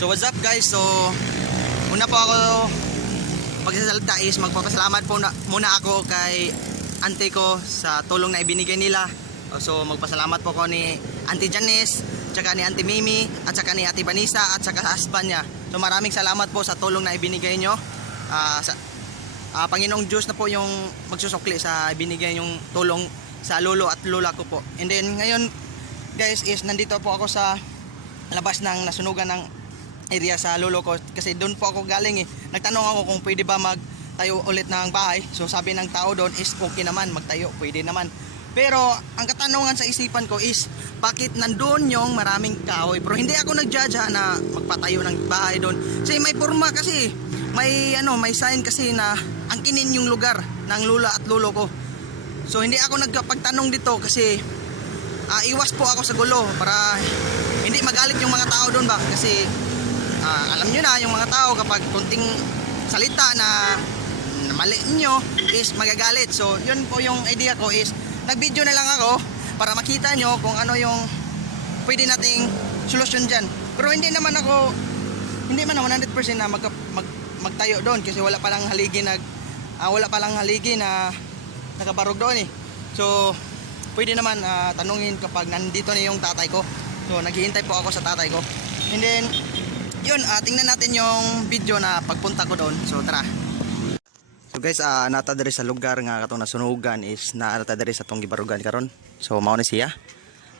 So what's up guys? So una po ako pagsasalita is magpapasalamat po muna ako kay auntie ko sa tulong na ibinigay nila. So magpasalamat po ko ni Auntie Janice, tsaka ni Auntie Mimi, at tsaka ni Ate Vanessa, at tsaka sa husband niya. So maraming salamat po sa tulong na ibinigay nyo. Panginoong Diyos na po yung magsusukli sa ibinigay yung tulong sa lolo at lola ko po. And then ngayon guys is nandito po ako sa labas ng nasunugan ng area sa lolo ko, kasi doon po ako galing eh. Nagtanong ako kung pwede ba magtayo ulit ng bahay. So sabi ng tao doon is okay naman, magtayo, pwede naman. Pero ang katanungan sa isipan ko is bakit nandoon yung maraming kahoy, pero hindi ako nagjudge na magpatayo ng bahay doon. Kasi may forma kasi, may sign kasi na angkinin yung lugar ng lola at lolo ko. So hindi ako nagpagtanong dito kasi iwas po ako sa gulo para hindi magalit yung mga tao doon ba, kasi alam nyo na yung mga tao kapag kunting salita na mali nyo is magagalit. So yun po yung idea ko is nag-video na lang ako para makita nyo kung ano yung pwede nating solusyon dyan. Pero hindi man 100% na magtayo doon kasi wala palang haligi na nakabarog doon eh. So pwede naman tanungin kapag nandito na yung tatay ko. So naghihintay po ako sa tatay ko. And then yun, tingnan natin yung video na pagpunta ko doon. So tara. So guys, nata diri sa lugar nga katong nasunugan is nata diri sa tong gibarugan karon. So mao ni siya.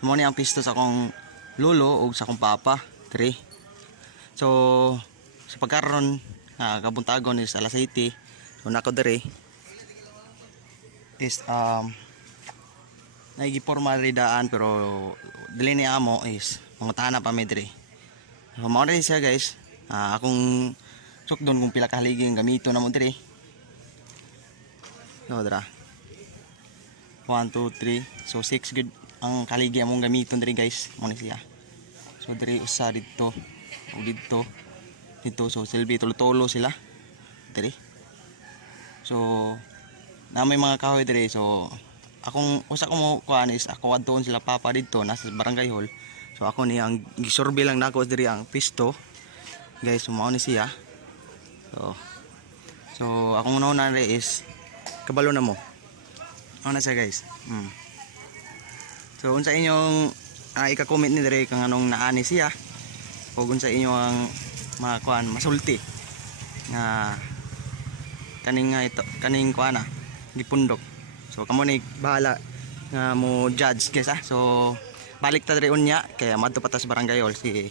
Mao ni ang pisto sa akong lolo ug sa akong papa, diri. So sa pagkaron kabuntagon is alas 7. So nako diri is nagiporma ridaan pero dili ni amo is mangutana pa mi diri. So mao ni siya guys. Akong sukdon kung pila ka haligi ang gamito na mo diri. So dra 1, 2, 3. So 6 good ang kaligi among gamiton diri guys. Mo ni siya. So diri usa dito o dito. So silbi tulo-tulo sila diri. So na may mga kahoy diri. So akong usa ko mo kuan is ako adton sila papa dito nasa barangay hall. So ako ni ang gisurvey lang nako diri ang pisto. Guys, mao ni siya. So akong una rin is kabalo na mo. Ano na siya guys. So unsa inyong ika-comment ni dire kung anong naani siya. O unsa inyong mga kuan masulti nga kaning kuan gipundok. So kamo ni bahala nga mo judge guys . So balik ta dire unya kaya madto patas barangay hall si